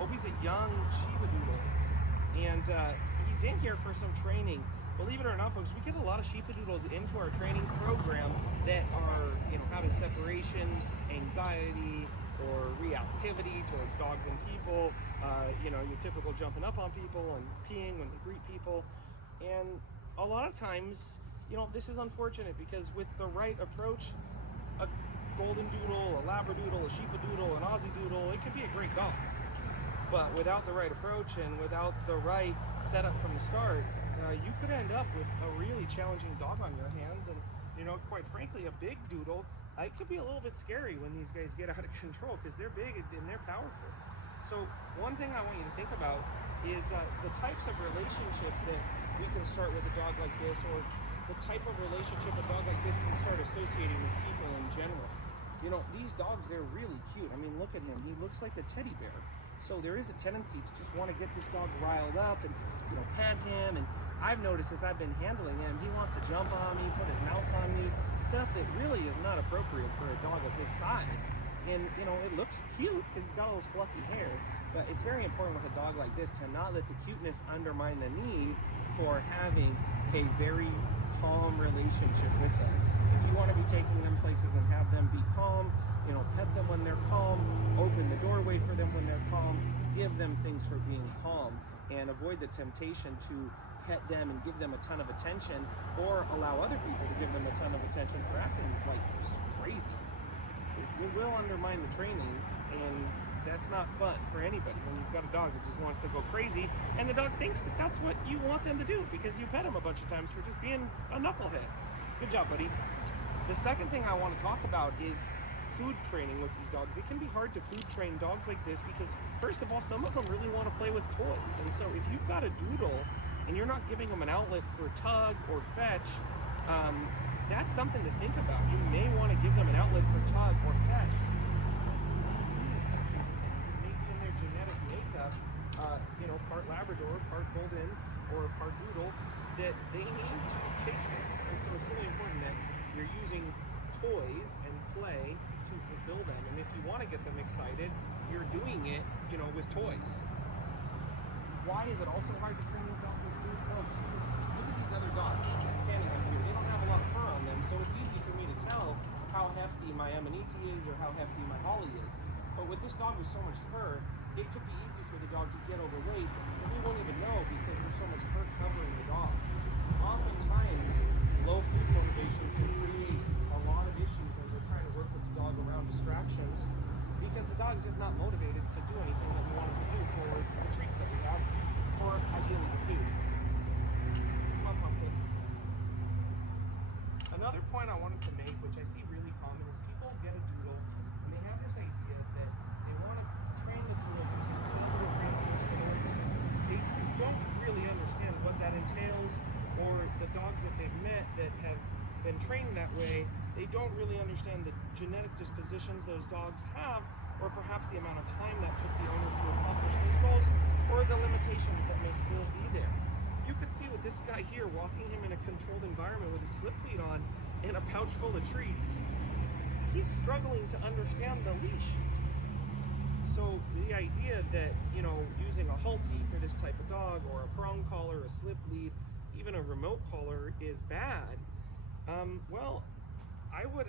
Oh, he's a young Shiba Doodle, and he's in here for some training. Believe it or not, folks, we get a lot of Sheepadoodles into our training program that are, having separation anxiety or reactivity towards dogs and people. Your typical jumping up on people and peeing when they greet people. And a lot of times, this is unfortunate because with the right approach, a golden doodle, a labradoodle, a sheepadoodle, an Aussie doodle, it can be a great dog. But without the right approach and without the right setup from the start, you could end up with a really challenging dog on your hands. And, quite frankly, a big doodle, it could be a little bit scary when these guys get out of control because they're big and they're powerful. So one thing I want you to think about is the types of relationships that we can start with a dog like this, or the type of relationship a dog like this can start associating with people in general. These dogs, they're really cute. I mean, look at him. He looks like a teddy bear. So there is a tendency to just want to get this dog riled up and, pet him. And I've noticed as I've been handling him, he wants to jump on me, put his mouth on me, stuff that really is not appropriate for a dog of his size. And, it looks cute because he's got all this fluffy hair, but it's very important with a dog like this to not let the cuteness undermine the need for having a very calm relationship with them. If you want to be taking them places and have them be calm, pet them when they're calm, open the doorway for them when they're calm, give them things for being calm, and avoid the temptation to pet them and give them a ton of attention, or allow other people to give them a ton of attention for acting like just crazy. It will undermine the training, and that's not fun for anybody when you've got a dog that just wants to go crazy, and the dog thinks that that's what you want them to do because you pet him a bunch of times for just being a knucklehead. Good job, buddy. The second thing I want to talk about is food training with these dogs. It can be hard to food train dogs like this because, first of all, some of them really want to play with toys. And so if you've got a doodle and you're not giving them an outlet for tug or fetch, that's something to think about. You may want to give them an outlet for tug or fetch. Maybe in their genetic makeup, part Labrador, part Golden, or part Doodle, that they need to chase things. And so it's really important that you're using toys and play to fulfill them. And if you want to get them excited, you're doing it, with toys. Why is it also hard to train these dogs with food? Well, look at these other dogs standing up here. They don't have a lot of fur on them, so it's easy for me to tell how hefty my Amanita is or how hefty my Holly is. But with this dog with so much fur, it could be easy for the dog to get overweight, and we won't even know because there's so much fur covering the dog. Oftentimes, low food motivation can create a lot of issues when we're trying to work with the dog around distractions because the dog's just not motivated to do anything that we want it to do for the treats that we have, or ideally the food. Another point I wanted to make, which I see really common, is people get a doodle and they have this idea that they want to train the doodle using positive reinforcement. They don't really understand what that entails, or the dogs that they've met that have been trained that way, they don't really understand the genetic dispositions those dogs have, or perhaps the amount of time that took the owners to accomplish these goals, or the limitations that may still be there. You could see with this guy here, walking him in a controlled environment with a slip lead on and a pouch full of treats, he's struggling to understand the leash. So the idea that, using a halty for this type of dog, or a prong collar, a slip lead, even a remote collar is bad, well, I would,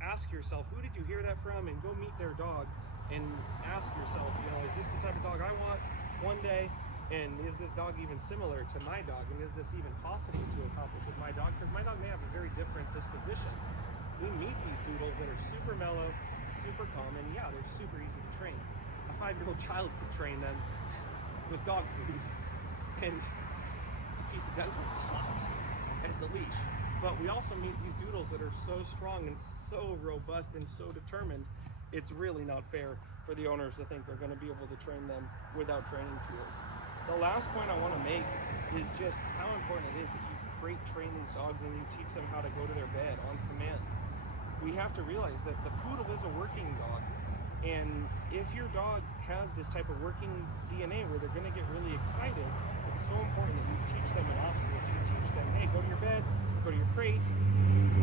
ask yourself, who did you hear that from, and go meet their dog and ask yourself, is this the type of dog I want one day? And is this dog even similar to my dog? And is this even possible to accomplish with my dog? Because my dog may have a very different disposition. We meet these doodles that are super mellow, super calm, and yeah, they're super easy to train. A 5-year-old child could train them with dog food and a piece of dental floss as the leash. But we also meet these doodles that are so strong and so robust and so determined, it's really not fair for the owners to think they're going to be able to train them without training tools. The last point I want to make is just how important it is that you crate train these dogs and you teach them how to go to their bed on command. We have to realize that the poodle is a working dog, and if your dog has this type of working DNA where they're going to get really excited, it's so important that you teach them an off switch. You teach them, hey, go to your bed, go to your crate.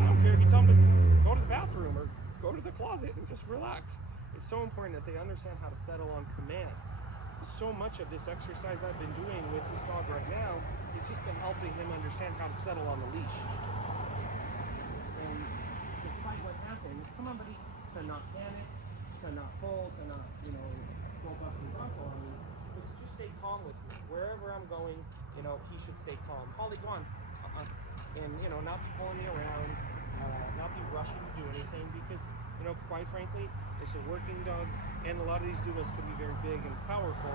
I don't care if you tell them to go to the bathroom or go to the closet and just relax. It's so important that they understand how to settle on command. so much of this exercise I've been doing with this dog right now has just been helping him understand how to settle on the leash. And despite what happens, come on buddy, to not panic, to not pull, to not, go buck and buckle on me, but to just stay calm with me. Wherever I'm going, he should stay calm. Holly, go on. And, not be pulling me around, not be rushing to do anything because, quite frankly, it's a working dog and a lot of these doodles can be very big and powerful.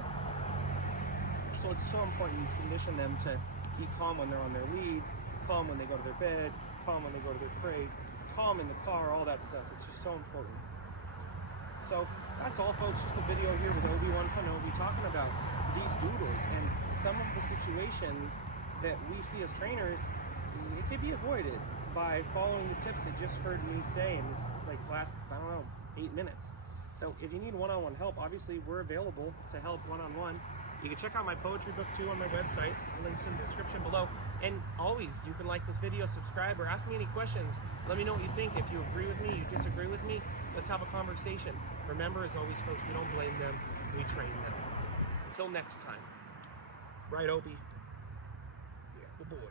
So it's so important you condition them to be calm when they're on their lead, calm when they go to their bed, calm when they go to their crate, calm in the car, all that stuff. It's just so important. So that's all folks, just a video here with Obi-Wan Kenobi talking about these doodles and some of the situations that we see as trainers. It could be avoided by following the tips that just heard me say in this last, 8 minutes. So if you need one-on-one help, obviously we're available to help one-on-one. You can check out my poetry book too on my website. The link's in the description below. And always, you can like this video, subscribe, or ask me any questions. Let me know what you think. If you agree with me, you disagree with me, let's have a conversation. Remember, as always, folks, we don't blame them, we train them. Until next time. Right, Obi? Yeah, good boy.